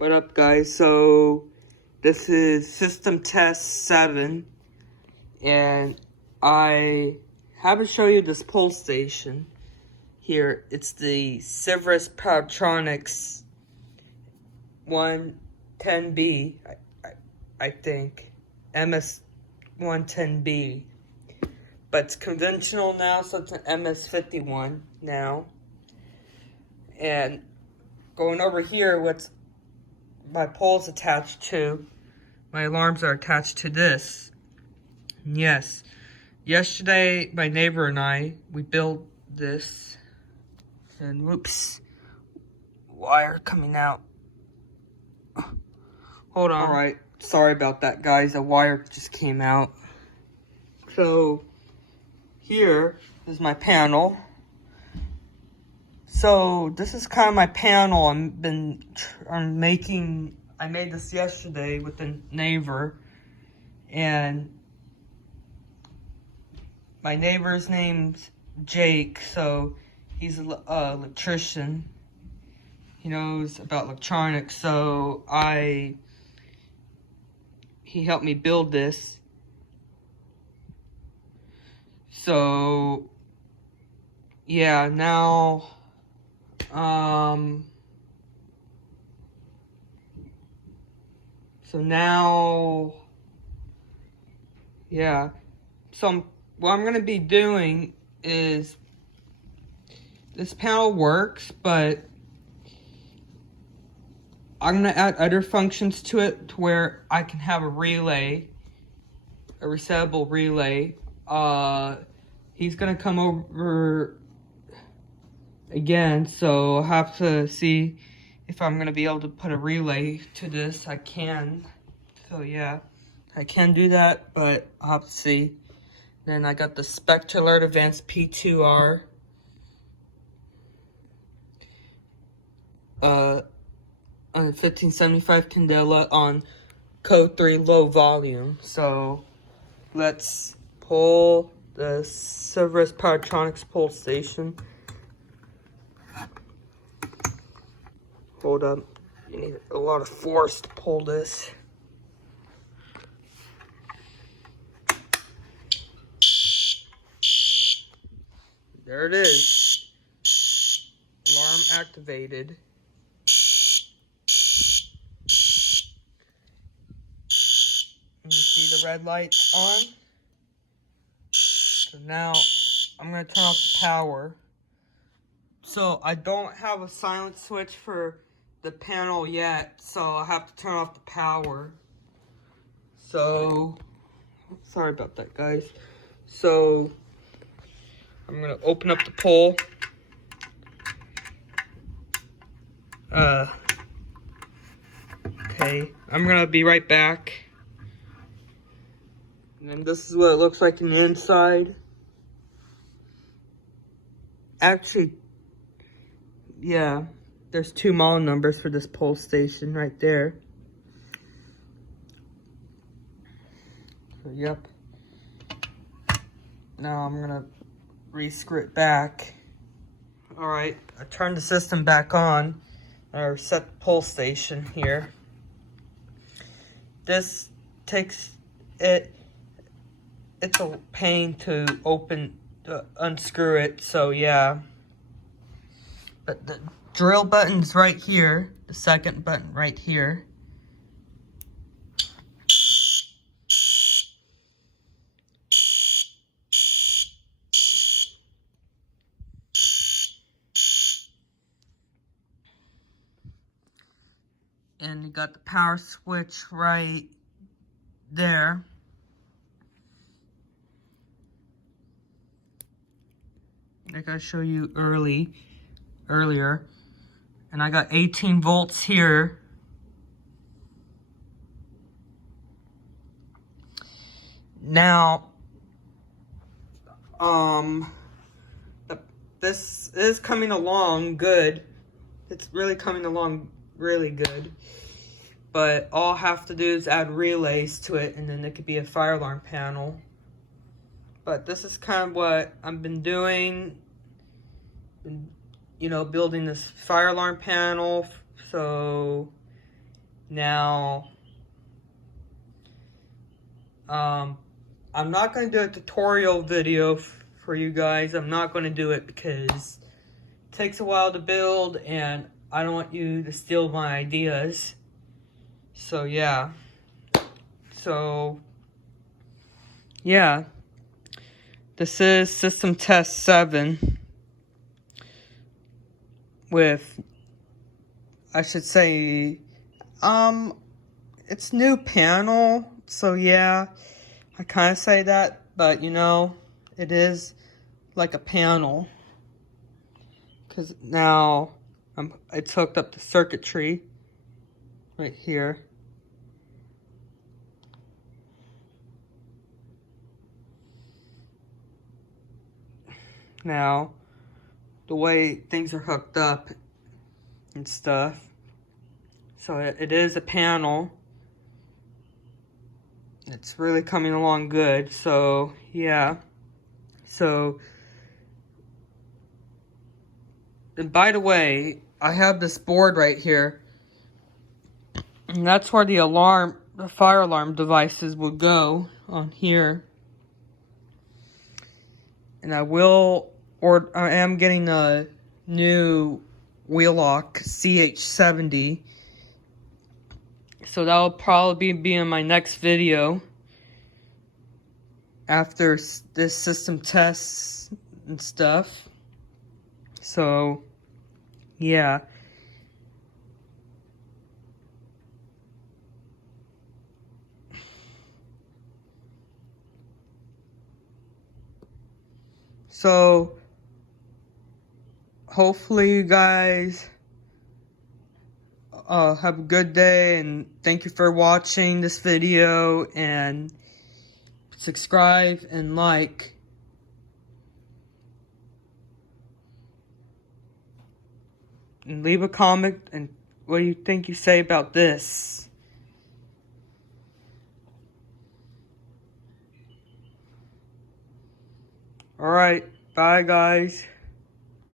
What up, guys? So this is system test 7, and I have to show you this pole station here. It's the Sivers Powertronics 110B, I think, MS110B, but it's conventional now, so it's an MS51 now. And going over here, what's my pole's attached to, my alarms are attached to this. And yes, yesterday my neighbor and we built this, and whoops, wire coming out. Hold on. Alright, sorry about that, guys, a wire just came out. So here is my panel. So this is kind of my panel. I made this yesterday with the neighbor, and my neighbor's name's Jake, so he's an electrician. He knows about electronics, so he helped me build this. So yeah, now what I'm gonna be doing is, this panel works, but I'm gonna add other functions to it to where I can have a relay, a resettable relay. He's gonna come over again, so I'll have to see if I'm gonna be able to put a relay to this. I can, so yeah, I can do that, but I'll have to see. Then I got the Spectralert Advanced P2R, on 1575 Candela on code 3 low volume. So let's pull the Sivers Powertronics pole station. Hold up, you need a lot of force to pull this. There it is. Alarm activated. And you see the red light on? So now I'm gonna turn off the power. So I don't have a silent switch for the panel yet, so I'll have to turn off the power. So, sorry about that, guys. So I'm gonna open up the pole. Okay, I'm gonna be right back. And then this is what it looks like in the inside. Actually, yeah, there's 2 model numbers for this pole station right there. So, yep. Now I'm gonna re-screw it back. Alright, I turned the system back on, or set the pole station here. This takes it's a pain to unscrew it, so yeah. But the drill button's right here, the second button right here. And you got the power switch right there. Like I showed you earlier. And I got 18 volts here. Now, this is coming along good. It's really coming along really good. But all I have to do is add relays to it, and then it could be a fire alarm panel. But this is kind of what I've been doing. Building this fire alarm panel. So Now, I'm not going to do a tutorial video for you guys. I'm not going to do it because it takes a while to build and I don't want you to steal my ideas. So yeah. This is System Test 7 with, I should say, it's new panel. So yeah, I kind of say that, but you know, it is like a panel. Because now it's hooked up to circuitry right here. Now, the way things are hooked up and stuff. So it is a panel. It's really coming along good. So yeah. So, and by the way, I have this board right here. And that's where the fire alarm devices will go on here. And I am getting a new wheel lock CH70. So that'll probably be in my next video after this system tests and stuff. So, yeah. So, hopefully you guys have a good day, and thank you for watching this video, and subscribe and like. And leave a comment and what do you think you say about this. Alright, bye guys.